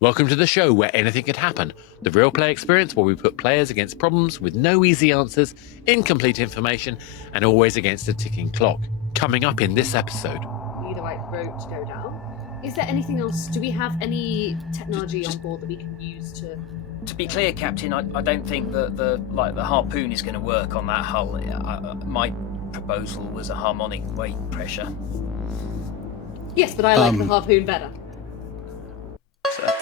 Welcome to the show where anything could happen. The real play experience where we put players against problems with no easy answers, incomplete information, and always against a ticking clock. Coming up in this episode. Be the right road to go down. Is there anything else? Do we have any technology on board that we can use to... To be clear, Captain, I don't think that the harpoon is going to work on that hull. My proposal was a harmonic weight pressure. Yes, but I like the harpoon better. So.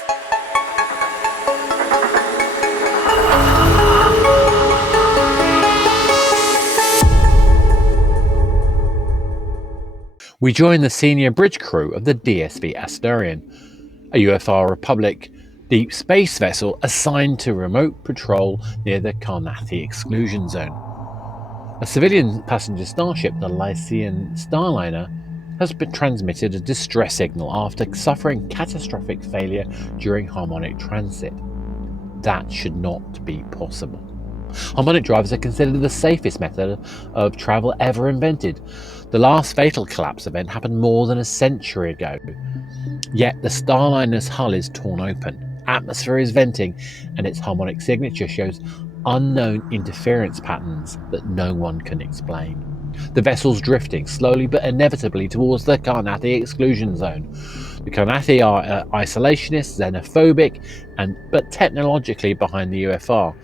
We join the senior bridge crew of the DSV Asturian, a UFR Republic deep space vessel assigned to remote patrol near the Karnathi Exclusion Zone. A civilian passenger starship, the Lysaen Starliner, has been transmitted a distress signal after suffering catastrophic failure during Harmonic Transit. That should not be possible. Harmonic drivers are considered the safest method of travel ever invented. The last fatal collapse event happened more than a century ago. Yet the Starliner's hull is torn open, atmosphere is venting, and its harmonic signature shows unknown interference patterns that no one can explain. The vessel's drifting slowly but inevitably towards the Karnathi Exclusion Zone. The Karnathi are isolationist, xenophobic, but technologically behind the UFR.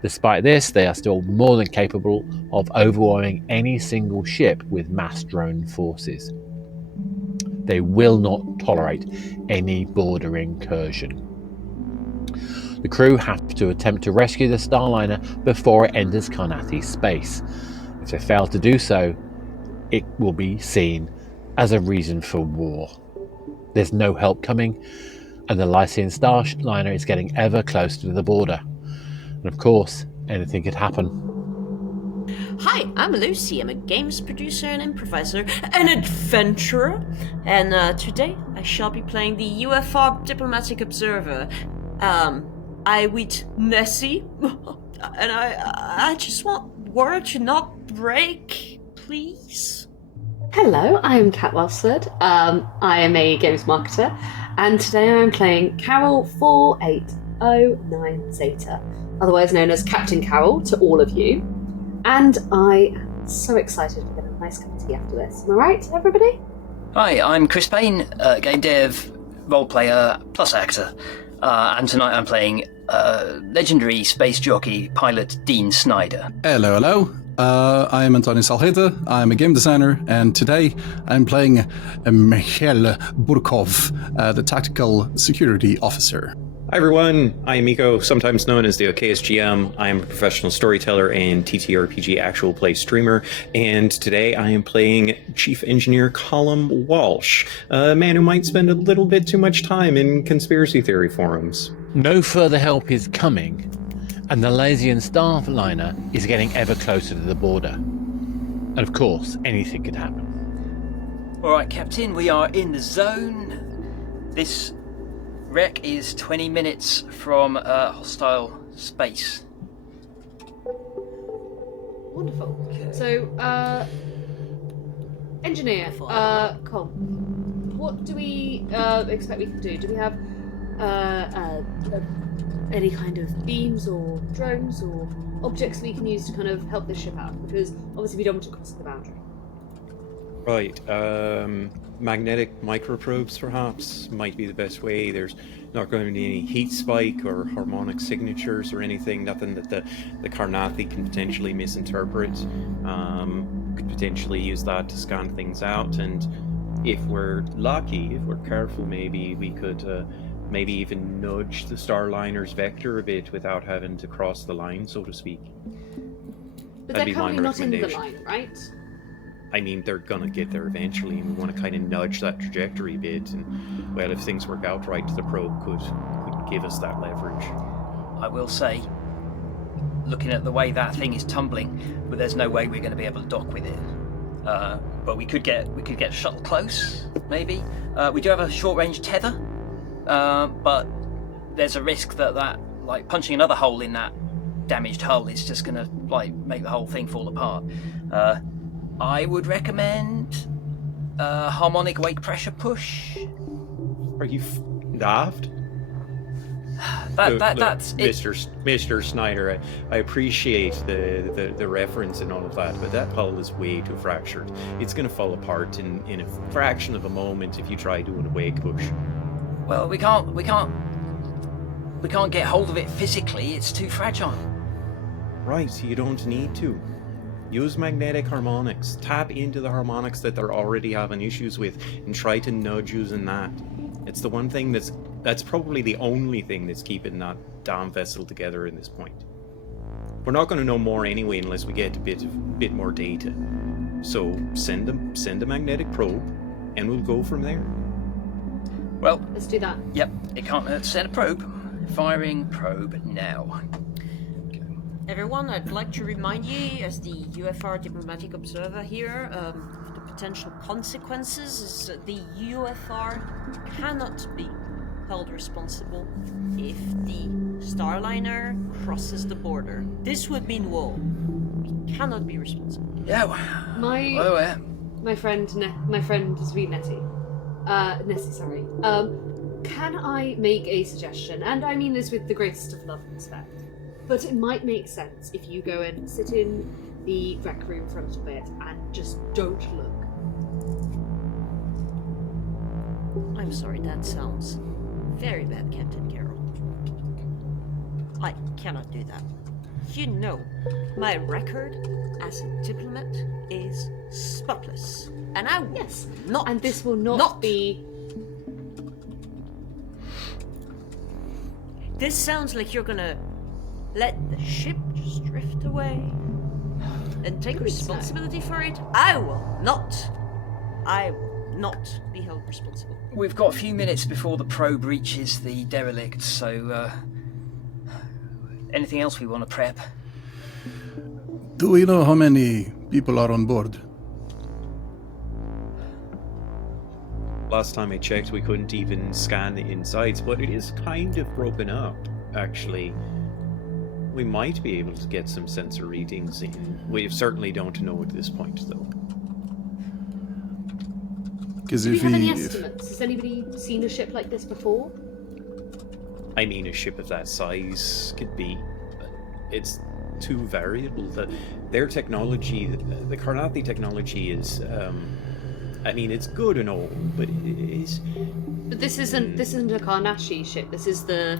Despite this, they are still more than capable of overwhelming any single ship with mass drone forces. They will not tolerate any border incursion. The crew have to attempt to rescue the Starliner before it enters Karnathi space. If they fail to do so, it will be seen as a reason for war. There's no help coming, and the Lysaen Starliner is getting ever closer to the border. And of course, anything could happen. Hi, I'm Lucie. I'm a games producer and improviser, an adventurer, and today I shall be playing the UFR Diplomatic Observer. I with Nessie, and I just want word to not break, please. Hello, I'm Kat Welsford. I am a games marketer, and today I'm playing Carol 4809 Zeta, otherwise known as Captain Carol to all of you. And I am so excited to get a nice cup of tea after this. Am I right, everybody? Hi, I'm Chris Payne, game dev, role player, plus actor. And tonight I'm playing legendary space jockey pilot Dean Snyder. Hello. I am Antonio Salheta. I'm a game designer, and today I'm playing Mikhail Burkov, the tactical security officer. Hi everyone, I am Miko, sometimes known as the Okayist GM. I am a professional storyteller and TTRPG actual play streamer, and today I am playing Chief Engineer Colm Walsh, a man who might spend a little bit too much time in conspiracy theory forums. No further help is coming, and the Lysaen Starliner is getting ever closer to the border. And of course, anything could happen. Alright, Captain, we are in the zone. This wreck is 20 minutes from hostile space. Wonderful. So, engineer, Colm, what do we expect we can do? Do we have any kind of beams or drones or objects we can use to kind of help this ship out? Because obviously we don't want to cross the boundary. Right, magnetic microprobes perhaps might be the best way. There's not going to be any heat spike or harmonic signatures or anything, nothing that the Karnathi can potentially misinterpret. Could potentially use that to scan things out, and if we're lucky, if we're careful, maybe we could maybe even nudge the Starliner's vector a bit without having to cross the line, so to speak. But they're currently not in the line, right? I mean, they're gonna get there eventually, and we want to kind of nudge that trajectory a bit, and, well, if things work out right, the probe could give us that leverage. I will say, looking at the way that thing is tumbling, but there's no way we're going to be able to dock with it. But we could get shuttle close, maybe. We do have a short-range tether, but there's a risk that like punching another hole in that damaged hull is just going to like make the whole thing fall apart. I would recommend harmonic wake pressure push. Are you daft? That's it. Mr. Snyder, I appreciate the reference and all of that, but that hull is way too fractured. It's going to fall apart in a fraction of a moment if you try doing a wake push. Well, we can't get hold of it physically. It's too fragile. Right, you don't need to. Use magnetic harmonics. Tap into the harmonics that they're already having issues with and try to nudge using that. It's the one thing that's probably the only thing that's keeping that damn vessel together in this point. We're not going to know more anyway unless we get a bit more data. So send a magnetic probe, and we'll go from there. Well, Let's do that. yep. It can't hurt to send a probe. Firing probe now. Everyone, I'd like to remind you, as the UFR diplomatic observer here, of the potential consequences. Is the UFR cannot be held responsible if the Starliner crosses the border. This would mean war. We cannot be responsible. Yeah. My friend is really Nettie. Nessie, sorry. Can I make a suggestion? And I mean this with the greatest of love and respect. But it might make sense if you go and sit in the rec room for a little bit and just don't look. I'm sorry, that sounds very bad, Captain Carroll. I cannot do that. You know, my record as a diplomat is spotless. And I will not. And this will not be. This sounds like you're gonna let the ship just drift away and take responsibility for it. I will not be held responsible. We've got a few minutes before the probe reaches the derelict, so anything else we want to prep? Do we know how many people are on board? Last time I checked, we couldn't even scan the insides, but it is kind of broken up, actually. We might be able to get some sensor readings in. We certainly don't know at this point, though. Because Do we have any estimates? Has anybody seen a ship like this before? I mean, a ship of that size could be... It's too variable. Their technology, the Karnathi technology is... I mean, it's good and all, but it is... But this isn't a Karnathi ship. This is the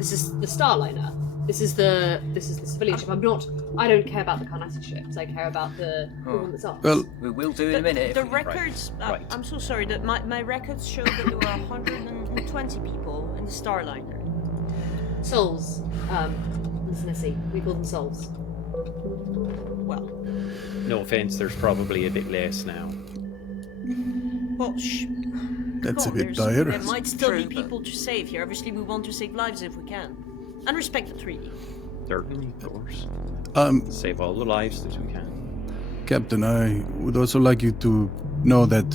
Starliner. This is the civilian ship. I don't care about the Karnathi ships. I care about the one that's ours. Well, We will do in a minute. The records. Right. I'm so sorry. That my records show that there were 120 people in the Starliner. Souls. Listen, Nessie. We call them souls. Well, No offense, there's probably a bit less now. Walsh. that's a bit There dire. might still be True, but- people to save here. Obviously, we want to save lives if we can, and respect the treaty. Certainly, of course. Save all the lives that we can. Captain, I would also like you to know that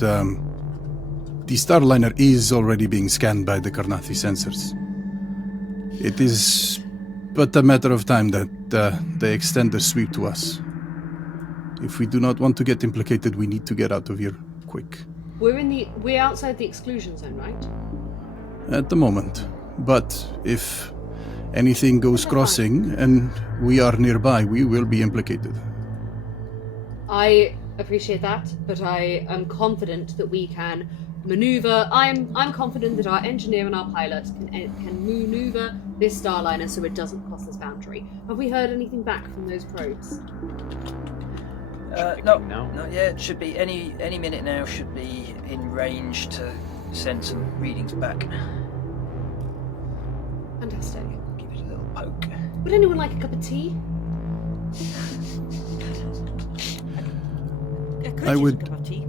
the Starliner is already being scanned by the Karnathi sensors. It is but a matter of time that they extend their sweep to us. If we do not want to get implicated, we need to get out of here quick. We're outside the exclusion zone, right? At the moment. But if anything goes crossing and we are nearby, we will be implicated. I appreciate that, but I am confident that we can maneuver. I'm confident that our engineer and our pilot can maneuver this Starliner so it doesn't cross this boundary. Have we heard anything back from those probes? No, No. not yet. Should be any minute now. Should be in range to send some readings back. Fantastic. Give it a little poke. Would anyone like a cup of tea? I would- Use a cup of tea.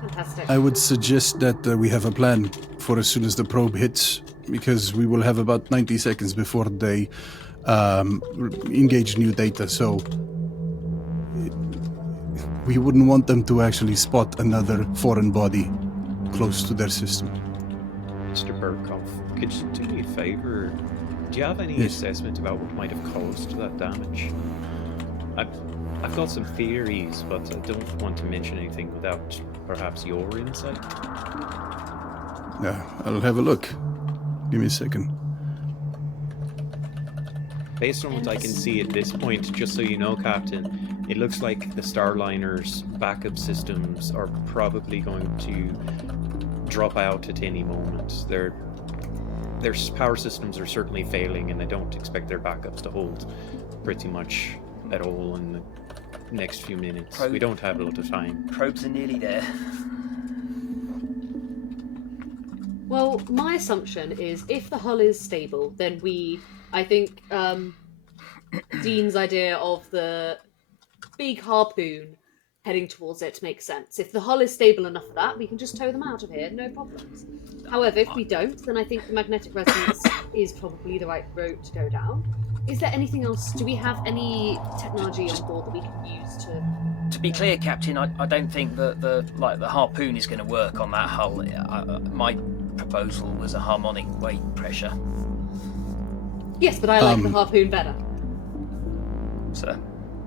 Fantastic. I would suggest that we have a plan for as soon as the probe hits, because we will have about 90 seconds before they engage new data, so we wouldn't want them to actually spot another foreign body close to their system. Mr. Burkhoff, could you do me a favor? Do you have any Yes. assessment about what might have caused that damage? I've got some theories, but I don't want to mention anything without perhaps your insight. Yeah, I'll have a look. Give me a second. Based on what I can see at this point, just so you know, Captain, it looks like the Starliner's backup systems are probably going to drop out at any moment. Their power systems are certainly failing, and I don't expect their backups to hold pretty much at all in the next few minutes. We don't have a lot of time. Probes are nearly there. Well, my assumption is if the hull is stable, then I think Dean's idea of the big harpoon heading towards it makes sense. If the hull is stable enough for that, we can just tow them out of here, no problems. However, if we don't, then I think the magnetic resonance is probably the right road to go down. Is there anything else? Do we have any technology on board that we can use to... To be clear, Captain, I don't think that the harpoon is going to work on that hull. My proposal was a harmonic weight pressure. Yes, but I like the harpoon better. So,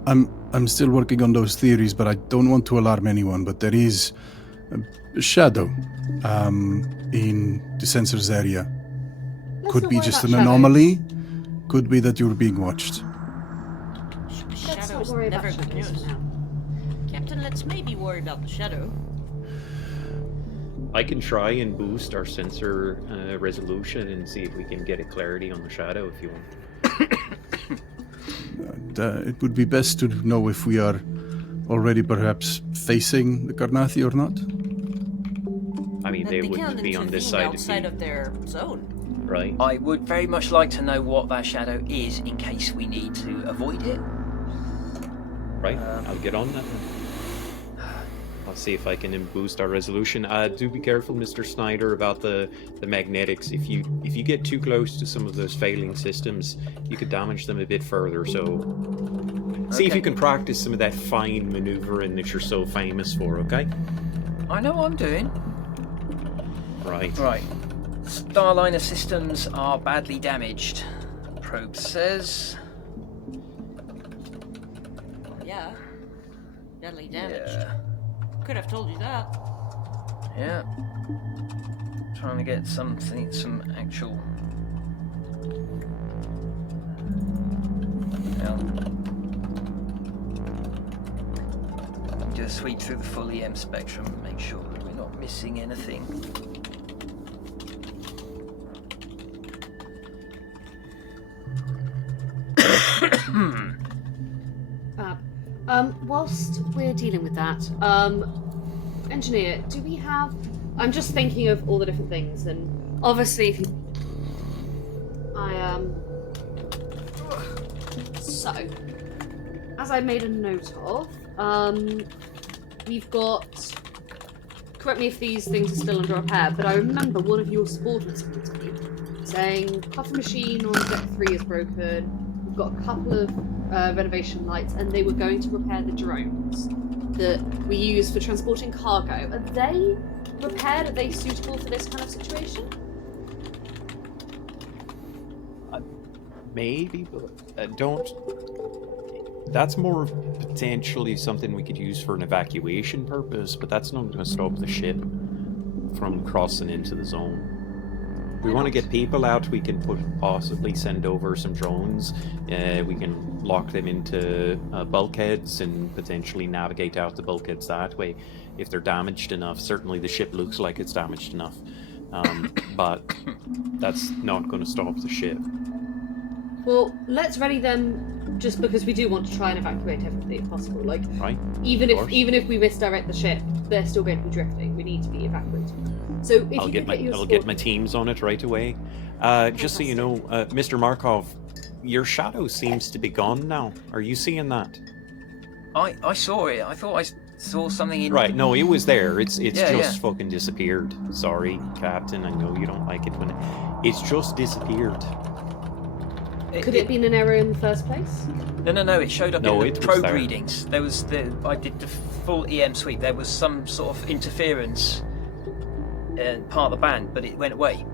I'm still working on those theories, but I don't want to alarm anyone. But there is a shadow in the sensors area. Could be just an anomaly. Could be that you're being watched. Let's not worry about shadows for now. Captain, let's maybe worry about the shadow. I can try and boost our sensor resolution and see if we can get a clarity on the shadow if you want. It would be best to know if we are already perhaps facing the Karnathi or not. I mean, they wouldn't be on this side outside of their zone. Right. I would very much like to know what that shadow is in case we need to avoid it. Right, I'll get on that. I'll see if I can boost our resolution. Do be careful, Mr. Snyder, about the magnetics. If you get too close to some of those failing systems, you could damage them a bit further. So see if you can practice some of that fine maneuvering that you're so famous for, okay? I know what I'm doing. Right. Right. Starliner systems are badly damaged. Probe says. Yeah. Badly damaged. Yeah. Could have told you that. Yeah. Trying to get some actual. Just sweep through the full EM spectrum and make sure that we're not missing anything. Whilst we're dealing with that, engineer, do we have... I'm just thinking of all the different things, and obviously if you... So, as I made a note of, we've got... Correct me if these things are still under repair, but I remember one of your subordinates saying puffer machine on deck 3 is broken, we've got a couple of renovation lights, and they were going to repair the drones that we use for transporting cargo. Are they repaired? Are they suitable for this kind of situation? Maybe, but don't... That's more potentially something we could use for an evacuation purpose, but that's not going to stop the ship from crossing into the zone. If we want to get people out, we can possibly send over some drones. We can lock them into bulkheads and potentially navigate out the bulkheads that way. If they're damaged enough, certainly the ship looks like it's damaged enough. But that's not going to stop the ship. Well, let's ready them just because we do want to try and evacuate everybody if possible. Like, right? Even if we misdirect the ship, they're still going to be drifting. We need to be evacuated. So if I'll get my teams on it right away. Just so you know, Mr. Markov, your shadow seems to be gone now. Are you seeing that? I saw it. I thought I saw something in... Right, no, it was there. It's just fucking disappeared. Sorry, Captain, I know you don't like it when it's just disappeared. Could it have been an error in the first place? No, it showed up in the probe there. readings. There was I did the full EM sweep. There was some sort of interference in part of the band, but it went away.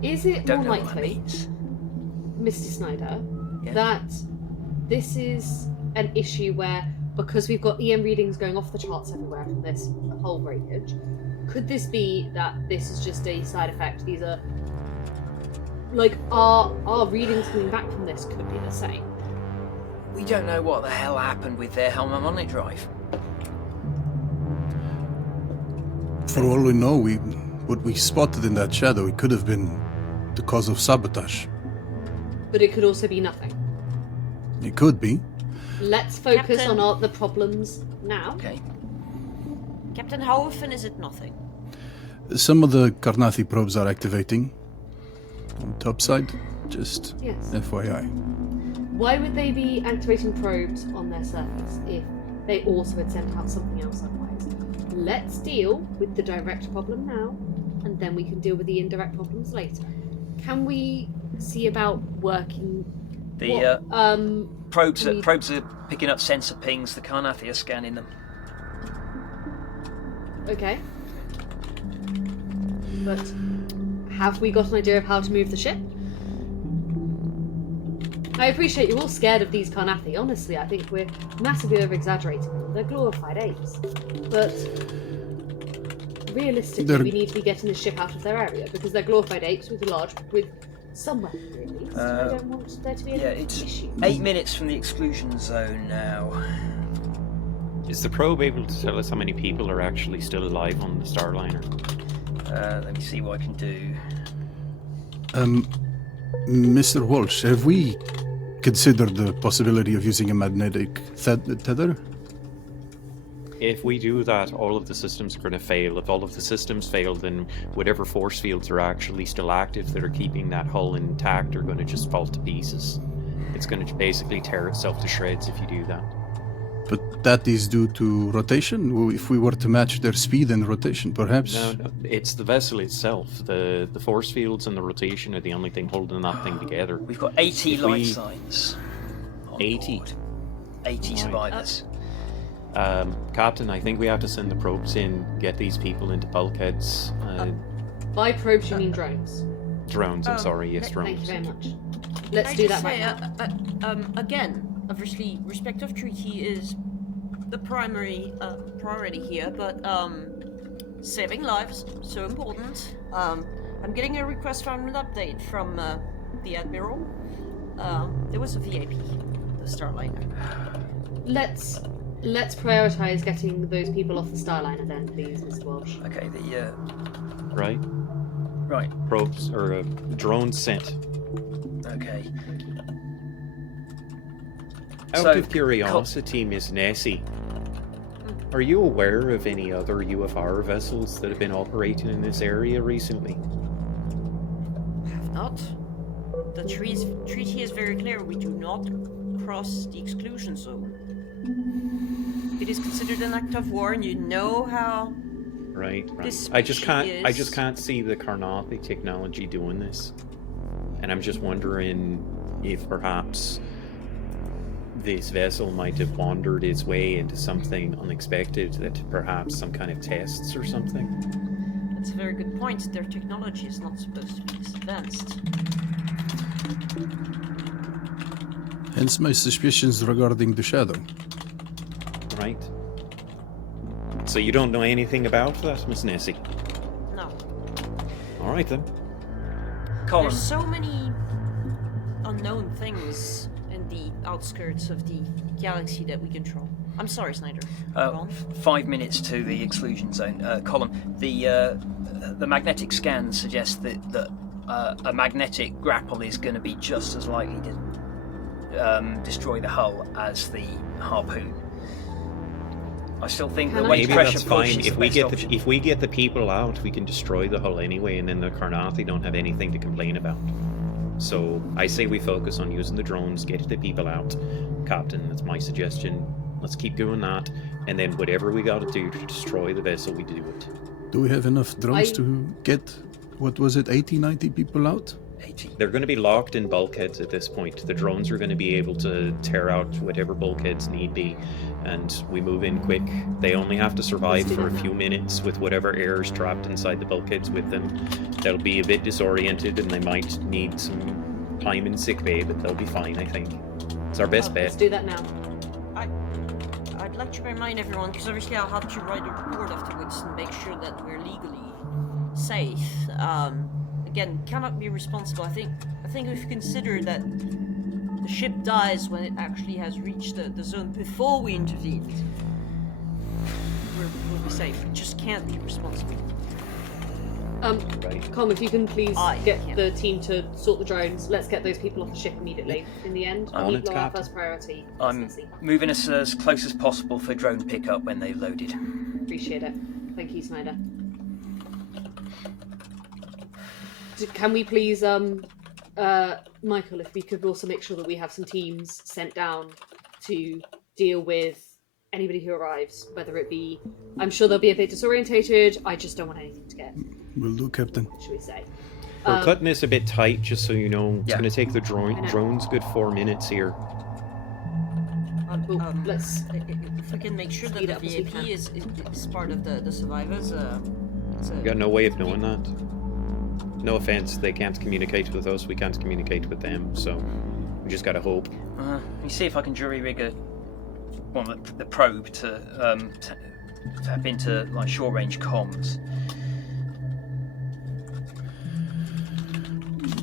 Is it more Don't know what that likely, means. Mr. Snyder, that this is an issue where, because we've got EM readings going off the charts everywhere from this whole breakage, Could this be that this is just a side effect? These are like our readings coming back from this could be the same. We don't know what the hell happened with their harmonic drive. For all we know, what we spotted in that shadow, it could have been the cause of sabotage. But it could also be nothing. It could be. Let's focus Captain. on the problems now. Okay. Captain, how often is it nothing? Some of the Karnathi probes are activating. On top side, just Yes. FYI. Why would they be activating probes on their surface if they also had sent out something else otherwise? Let's deal with the direct problem now, and then we can deal with the indirect problems later. Can we see about working? The probes we- are picking up sensor pings. The Karnathi are scanning them. Okay. But have we got an idea of how to move the ship? I appreciate you're all scared of these Karnathi. Honestly, I think we're massively over-exaggerating them. They're glorified apes. But realistically, we need to be getting the ship out of their area because they're glorified apes with some weaponry at least. I don't want there to be any It's issues. 8 minutes from the exclusion zone now. Is the probe able to tell us how many people are actually still alive on the Starliner? Let me see what I can do. Mr. Walsh, have we considered the possibility of using a magnetic tether? If we do that, all of the systems are going to fail. If all of the systems fail, then whatever force fields are actually still active that are keeping that hull intact are going to just fall to pieces. It's going to basically tear itself to shreds if you do that. But that is due to rotation? If we were to match their speed and rotation, perhaps? No, it's the vessel itself. The force fields and the rotation are the only thing holding that thing together. We've got 80 If life we- signs. on 80? board. 80 survivors. Captain, I think we have to send the probes in, get these people into bulkheads. By probes, you mean drones. Drones, I'm sorry, yes, Thank drones. you very much. Let's I do just that right say, now. again, obviously, respect of treaty is the primary priority here, but saving lives so important. I'm getting a request for an update from the admiral. There was a VIP, the Starliner. Let's prioritize getting those people off the Starliner then, please, Mr. Walsh. Okay, Right? right. Probes, or drones sent. Okay. Out So, of curiosity, Miss Nessie, are you aware of any other UFR vessels that have been operating in this area recently? Have not. The treaty is very clear. We do not cross the exclusion zone. It is considered an act of war, and you know how. Right. This I just species- can't see the Karnathi technology doing this. And I'm just wondering if perhaps this vessel might have wandered its way into something unexpected, that perhaps some kind of tests or something. That's a very good point. Their technology is not supposed to be this advanced. Hence my suspicions regarding the shadow. Right. So you don't know anything about that, Miss Nessie? No. Alright then. Colm, There's so many unknown things in the outskirts of the galaxy that we control. I'm sorry, Snyder. Go on. 5 minutes to the exclusion zone. Colm, the magnetic scans suggest that a magnetic grapple is going to be just as likely to destroy the hull as the harpoon. I still think the weight Maybe pressure that's push fine. is If the we best get option. if we get the people out, we can destroy the hull anyway, and then the Karnathi don't have anything to complain about. So I say we focus on using the drones, get the people out. Captain, that's my suggestion. Let's keep doing that, and then whatever we got to do to destroy the vessel, we do it. Do we have enough drones to get, 80, 90 people out? 80. They're going to be locked in bulkheads at this point. The drones are going to be able to tear out whatever bulkheads need be, and we move in quick. They only have to survive for a few minutes with whatever air is trapped inside the bulkheads with them. They'll be a bit disoriented, and they might need some time in sickbay, but they'll be fine, I think. It's our best Let's bet. do that now. I I'd like to remind everyone, because obviously I'll have to write a report afterwards and make sure that we're legally safe. Again, cannot be responsible. I think we've considered that the ship dies when it actually has reached the zone before we intervened. We'll be safe. We just can't be responsible. Colm, if you can please get the team to sort the drones. Let's get those people off the ship immediately. In the end, On it, our Captain. first priority. I'm moving us as close as possible for drone pickup when they've loaded. Appreciate it. Thank you, Snyder. Can we please, Michael, if we could also make sure that we have some teams sent down to deal with anybody who arrives, whether it be, I'm sure they'll be a bit disorientated, I just don't want anything to get, Will do, Captain. should we say. We're cutting this a bit tight, just so you know. It's Yeah. going to take the drones good 4 minutes here. Let's If we can make sure that speed the up as we VIP can. is part of the survivors, We've got no way of knowing that. No offense, they can't communicate with us, we can't communicate with them, so we just gotta hope. Let me see if I can jury rig the probe to tap into like short range comms.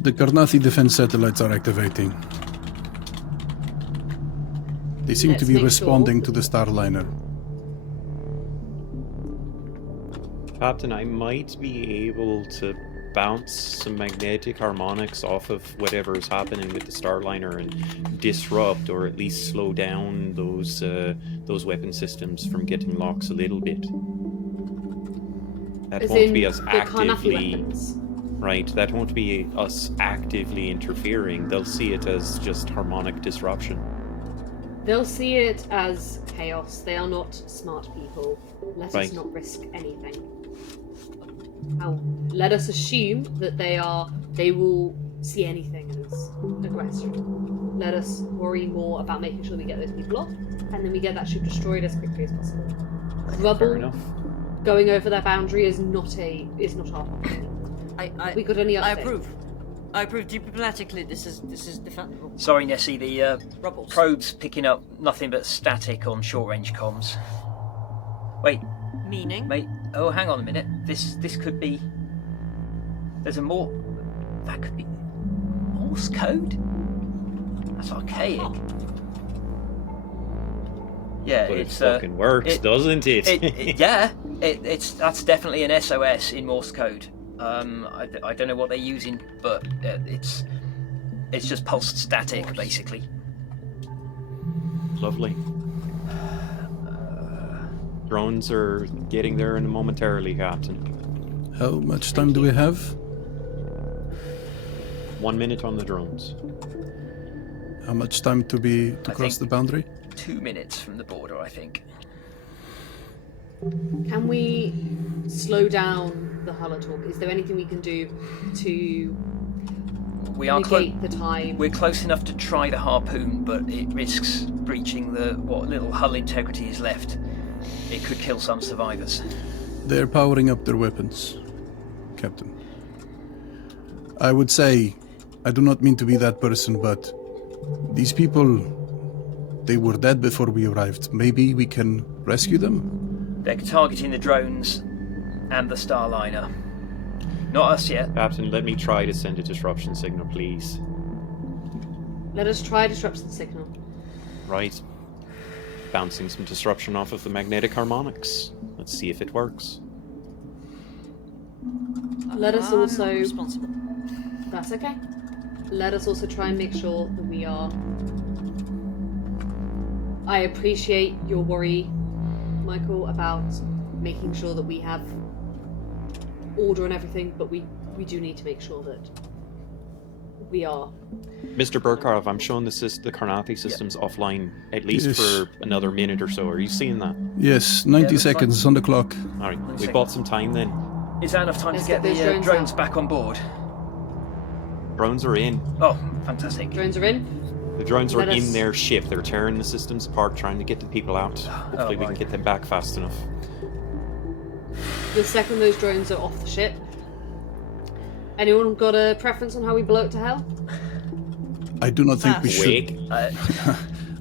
The Karnathi defense satellites are activating. They seem Let's to be make responding sure. to the Starliner. Captain, I might be able to bounce some magnetic harmonics off of whatever is happening with the Starliner and disrupt or at least slow down those weapon systems from getting locks a little bit. That As won't in be us the Karnathi actively weapons. right. That won't be us actively interfering. They'll see it as just harmonic disruption. They'll see it as chaos. They are not smart people. Let us Right. not risk anything. Let us assume that they will see anything as aggression. Let us worry more about making sure we get those people off, and then we get that ship destroyed as quickly as possible. Fair Rubble enough. going over their boundary is not our problem. We got any update? I approve diplomatically. This is defendable. Sorry, Nessie, the Rubbles. probe's picking up nothing but static on short range comms. Wait, Meaning? mate. Oh, hang on a minute. This could be. There's a more. That could be Morse code. That's archaic. Oh. Yeah, But it it's fucking works, doesn't it? That's definitely an SOS in Morse code. I don't know what they're using, but it's just pulsed static, basically. Lovely. Drones are getting there momentarily, Captain. How much time do we have? 1 minute on the drones. How much time to cross the boundary? 2 minutes from the border, I think. Can we slow down the Huller talk? Is there anything we can do to We are negate the time? We're close enough to try the harpoon, but it risks breaching what little hull integrity is left. It could kill some survivors. They're powering up their weapons, Captain. I would say, I do not mean to be that person, but these people, they were dead before we arrived. Maybe we can rescue them? They're targeting the drones and the Starliner. Not us yet. Captain, let me try to send a disruption signal, please. Let us try disruption signal. Right. Bouncing some disruption off of the magnetic harmonics. Let's see if it works. Let us I'm also... not responsible. That's okay. Let us also try and make sure that we are... I appreciate your worry, Michael, about making sure that we have order and everything, but we do need to make sure that we are. Mr. Burkhardt, I'm showing the Karnathi systems offline at least Yes. for another minute or so. Are you seeing that? Yes, 90 looks seconds on the clock. Alright, we second. bought some time then. Is that enough time Let's to get get the those drones drones out. back on board? Drones are in. Oh, fantastic. Drones are in. The drones are Let in us- their ship. They're tearing the systems apart, trying to get the people out. Hopefully we can right. get them back fast enough. The second those drones are off the ship. Anyone got a preference on how we blow it to hell? I do not think we should. Wake.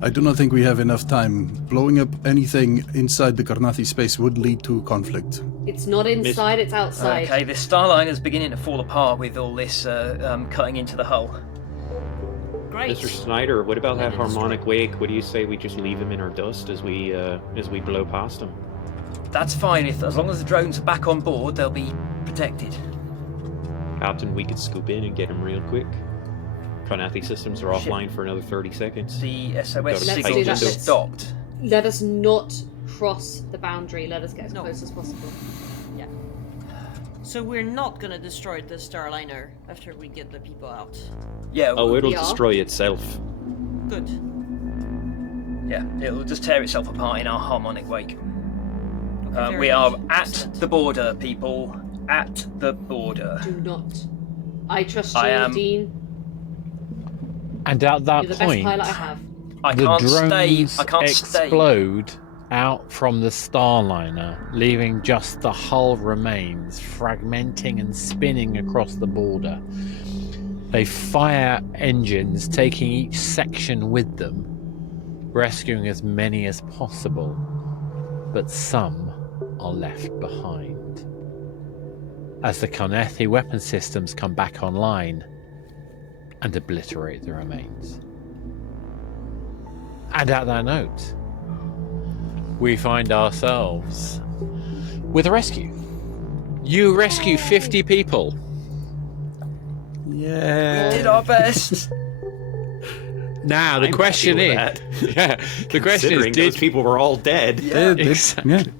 I do not think we have enough time. Blowing up anything inside the Karnathi space would lead to conflict. It's not inside, it's outside. Okay, this Starliner's beginning to fall apart with all this cutting into the hull. Great. Mr. Snyder, what about that harmonic wake? What do you say we just leave him in our dust as we blow past him? That's fine. As long as the drones are back on board, they'll be protected. Captain, we could scoop in and get him real quick. Karnathi systems are offline for another 30 seconds. The SOS Let's signal do just that. stopped. Let us not cross the boundary. Let us get as close as possible. Yeah. So we're not gonna destroy the Starliner after we get the people out. Yeah. Oh, it'll We are. destroy itself. Good. Yeah, it'll just tear itself apart in our harmonic wake. Okay, We very are good. at Excellent. the border, people. At the border. Do not. I trust you, I am- Dean. And at that You're the point, best pilot I have. I the can't drones stay. I can't stay. explode out from the Starliner, leaving just the hull remains, fragmenting and spinning across the border. They fire engines, taking each section with them, rescuing as many as possible, but some are left behind. As the Karnathi weapon systems come back online and obliterate the remains. And at that note, we find ourselves with a rescue. You rescue 50 people. Yeah. Did our best. Now the I'm question happy is, with that. the question is, Considering those people were all dead. Yeah. Exactly.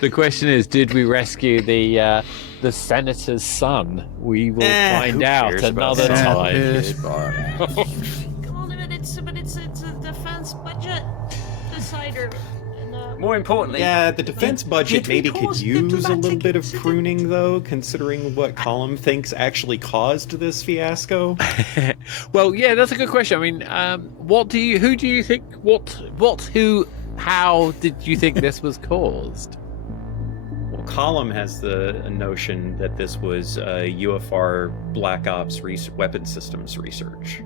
The question is, did we rescue the senator's son? We will find who out cares about another that? time. Come on, but it's a defense budget decider. And, More importantly, Yeah, the defense budget did we maybe could cause use a little diplomatic bit of incident? pruning, though, considering what Colm thinks actually caused this fiasco. Well, yeah, that's a good question. I mean, how did you think this was caused? Well, Colm has the notion that this was UFR Black Ops weapon systems research.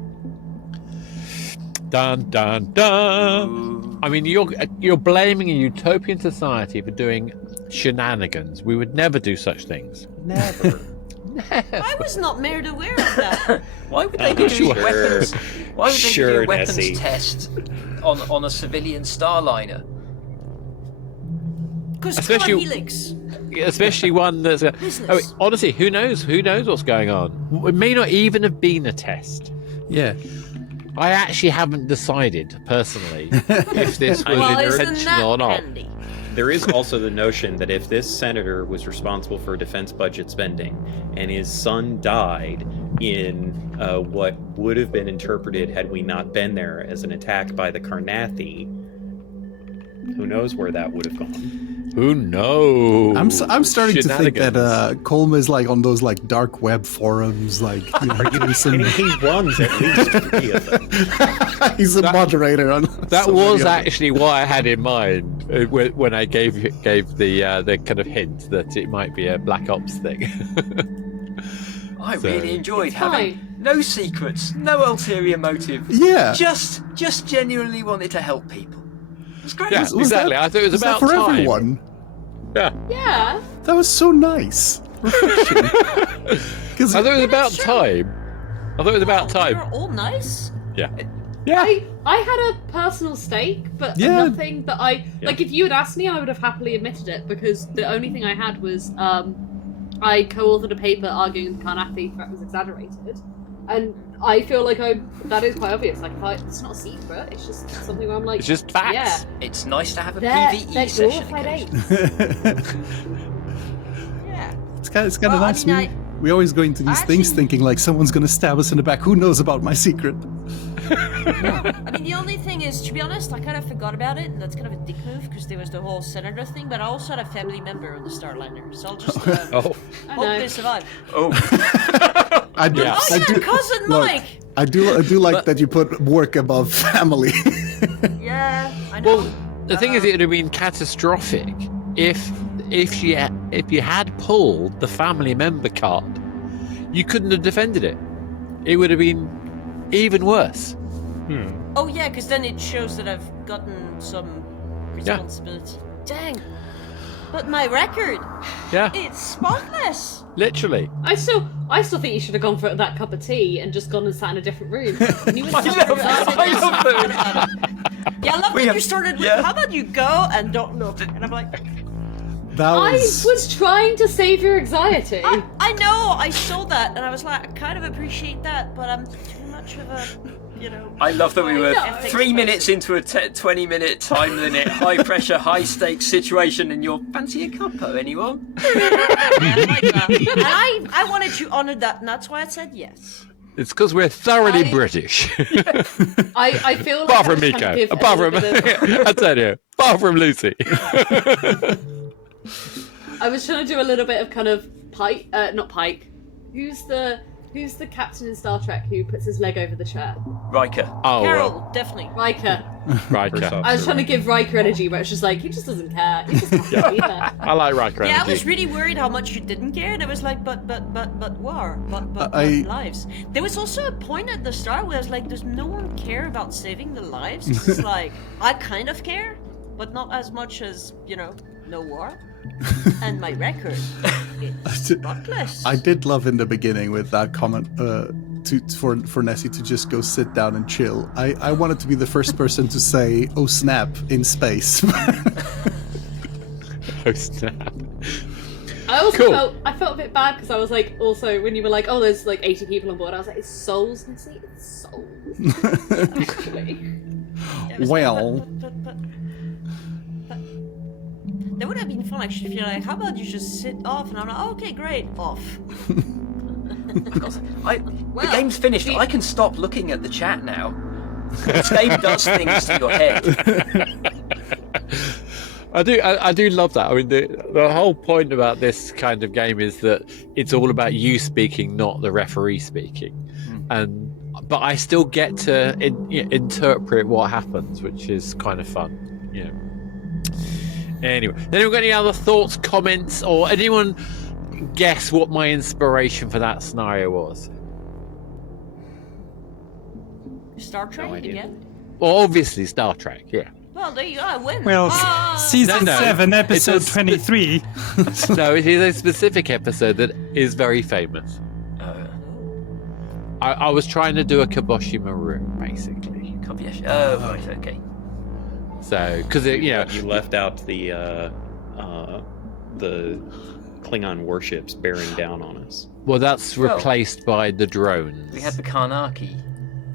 Dun dun dun. I mean, you're blaming a utopian society for doing shenanigans. We would never do such things. Never. I was not made aware of that. why would they be doing sure. weapons? Why would they be Sure, doing weapons Nessie. tests on a civilian Starliner? Because Especially- Helix. Especially one that's. Business. Honestly, who knows? Who knows what's going on? It may not even have been a test. Yeah. I actually haven't decided personally if this was Well, isn't intentional that or not. handy? There is also the notion that if this senator was responsible for defense budget spending and his son died in what would have been interpreted, had we not been there, as an attack by the Karnathi, who knows where that would have gone. Who knows? I'm starting to think that Shenanigans. Colm is like on those like dark web forums, like you know, doing some- And he runs at least 3 of them. he's a moderator on. That so was many of them. actually what I had in mind when I gave the kind of hint that it might be a Black Ops thing. I So- really enjoyed It's having no secrets, no ulterior motive. Yeah. Just genuinely wanted to help people. It was great. Yeah, Was exactly. that- I thought it was that about for time. everyone? Yeah, Yeah. That was so nice. Refreshing. 'Cause- I thought it was about true. time. I thought it was about time. They're all nice. Yeah, yeah. I had a personal stake, but Yeah. nothing that like. If you had asked me, I would have happily admitted it because the only thing I had was I co-authored a paper arguing the Karnathi threat was exaggerated, and I feel like that is quite obvious. Like, it's not a secret; it's just something where I'm like, It's just facts. Yeah, It's nice to have a they're PvE session glorified occasionally. apes. Yeah. It's kind of Well, I nice. mean, we always go into these things actually- thinking like someone's going to stab us in the back. Who knows about my secret? I mean, the only thing is, to be honest, I kind of forgot about it, and that's kind of a dick move because there was the whole senator thing. But I also had a family member on the Starliner, so I'll just Oh, hope know. they survive. Oh, I do. Yeah. Oh I yeah, do. cousin Look, Mike. I do like that you put work above family. Yeah, I know. well, the thing is, it would have been catastrophic if you had pulled the family member card. You couldn't have defended it. It would have been even worse. Oh yeah, because then it shows that I've gotten some responsibility. Dang. But my record, it's spotless. Literally. I still think you should have gone for that cup of tea and just gone and sat in a different room. And you would I love that. Yeah, I love that you started with, how about you go and don't look? And I'm like... I was trying to save your anxiety. I know, I saw that, and I was like, I kind of appreciate that, but I'm too much of a, I love that we were 3 minutes into a 20-minute time limit, high pressure, high stakes situation, and you're fancy a cuppa, anyone? Yeah, I like that. And I wanted to honour that, and that's why I said yes. It's because we're thoroughly British. I feel like apart from Miko. Apart from, I tell you, apart from Lucie. I was trying to do a little bit of kind of Pike, not Pike. Who's the captain in Star Trek who puts his leg over the chair? Riker. Oh, Carol, definitely. Riker. Riker. I was trying to give Riker energy, but it's just like, he just doesn't care. He just doesn't be there. I like Riker energy. Yeah, I was really worried how much you didn't care, and I was like, but war, but lives. There was also a point at the start where I was like, does no one care about saving the lives? It's like, I kind of care, but not as much as, no war. And my record, it's spotless. I did love in the beginning with that comment for Nessie to just go sit down and chill. I wanted to be the first person to say, "Oh snap!" in space. Oh snap! I also felt a bit bad because I was like, also when you were like, oh, there's like 80 people on board, I was like, it's souls, Nessie, it's souls. Actually. Well. That would have been fun actually if you're like, how about you just sit off? And I'm like, okay, great, off. The game's finished. I can stop looking at the chat now. This game does things to your head. I do love that. I mean, the whole point about this kind of game is that it's all about you speaking, not the referee speaking. But I still get to interpret what happens, which is kind of fun. Anyway, anyone got any other thoughts, comments, or anyone guess what my inspiration for that scenario was? Star Trek again? Well, obviously Star Trek, yeah. Well, there you go, I win. Well, season 7, episode 23. No, it is a specific episode that is very famous. I was trying to do a Kaboshi Maru, basically. Kaboshi. Oh, right, okay. So, because you left out the Klingon warships bearing down on us. Well, that's replaced by the drones. We had the Karnathi.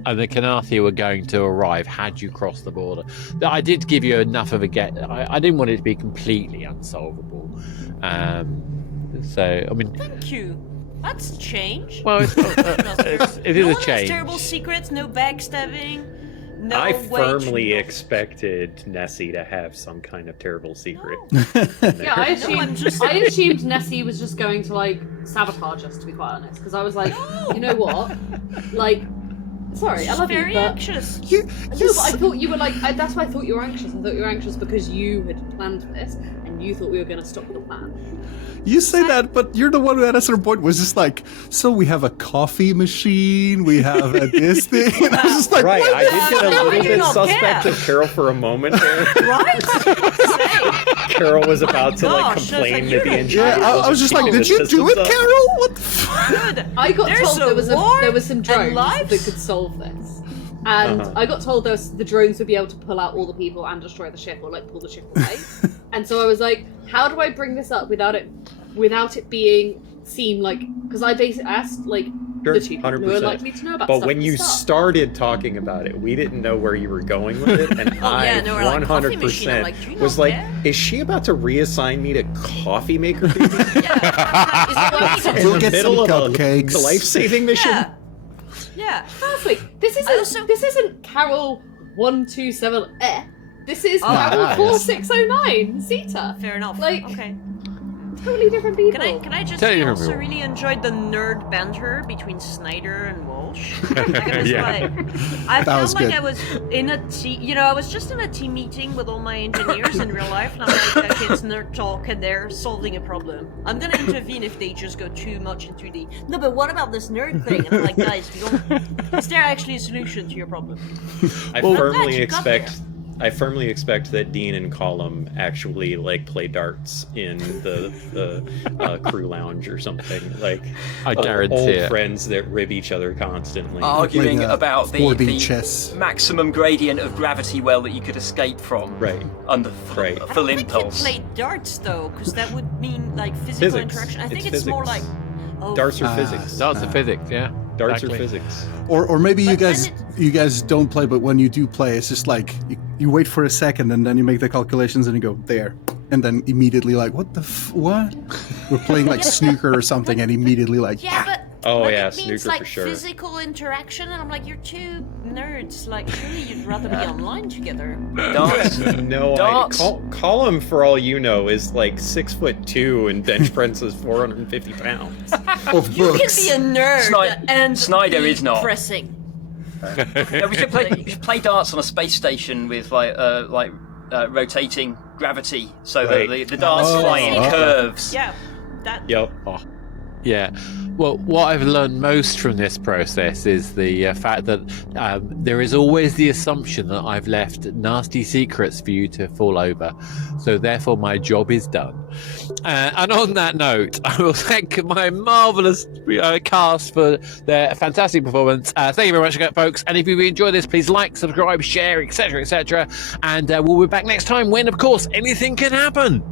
And the Karnathi were going to arrive had you crossed the border. I did give you enough of a get. I didn't want it to be completely unsolvable. So, I mean... Thank you. That's a change. Well, it is a change. No terrible secrets, no backstabbing. No I firmly expected Nessie to have some kind of terrible secret. Yeah, I assumed Nessie was just going to like sabotage us, to be quite honest, because I was like, you know what, like, sorry, I love you, but anxious. No, but I thought you were like, that's why I thought you were anxious. I thought you were anxious because you had planned this and you thought we were going to stop the plan. You say that, but you're the one who at a certain point was just like, so we have a coffee machine, we have this thing, and I was just like, right, I did get a little bit care? suspect of Carol for a moment there. Right? Carol was about to complain that the engine. Yeah, I was just like, did you do it, Carol? What the fuck? Good. I got told there was some drones lives? that could solve this. And I got told the drones would be able to pull out all the people and destroy the ship, or like pull the ship away. And so I was like, how do I bring this up without it being seen like? Because I basically asked like the two people who are likely to know about stuff. But when you started talking about it, we didn't know where you were going with it, and I 100% was like, is she about to reassign me to coffee maker duty? We'll get some cupcakes. The life-saving mission. Yeah. Firstly, this isn't Carol 127. This is Carol 4609 Zeta. Fair enough. Like, okay. totally different people. Can I just Totally say I different also people. really enjoyed the nerd banter between Snyder and Walsh. I was Yeah. like, I That felt was like good. I was in a team, I was just in a team meeting with all my engineers in real life, and I'm like, okay, it's nerd talk, and they're solving a problem. I'm gonna intervene if they just go too much into the, no, but what about this nerd thing? And I'm like, guys, is there actually a solution to your problem? I Well, firmly glad you got expect that Dean and Colm actually like play darts in the crew lounge or something. Like I guarantee old it. friends that rib each other constantly. Arguing Like, about the 4D chess. maximum gradient of gravity well that you could escape from Right. under Right. I full don't think impulse. you play darts though, because that would mean like physical Physics. interaction. I think It's it's more like physics. oh, Darts are Ah. physics. That's the physics, yeah. Darts exactly. are physics. Or maybe you But then guys don't play, but when you do play, it's just like you wait for a second and then you make the calculations and you go there, and then immediately like what what? We're playing like snooker or something, and immediately like Yeah, but Oh, but yeah, it means snooker like for sure. physical interaction, and I'm like, you're two nerds. Like, surely you'd rather be online together. Darts. No, Darts. Colm, for all you know, is like 6'2" and bench presses 450 pounds. of You books. can be a nerd and Snyder be is not. pressing. Yeah, we should play darts on a space station with rotating gravity, so Right. that the darts Oh, fly in okay. curves. Yeah, that. Yep. Yeah. Well, what I've learned most from this process is the fact that there is always the assumption that I've left nasty secrets for you to fall over. So therefore, my job is done. And on that note, I will thank my marvellous cast for their fantastic performance. Thank you very much, folks. And if you enjoyed this, please like, subscribe, share, etc., etc. And we'll be back next time when, of course, anything can happen.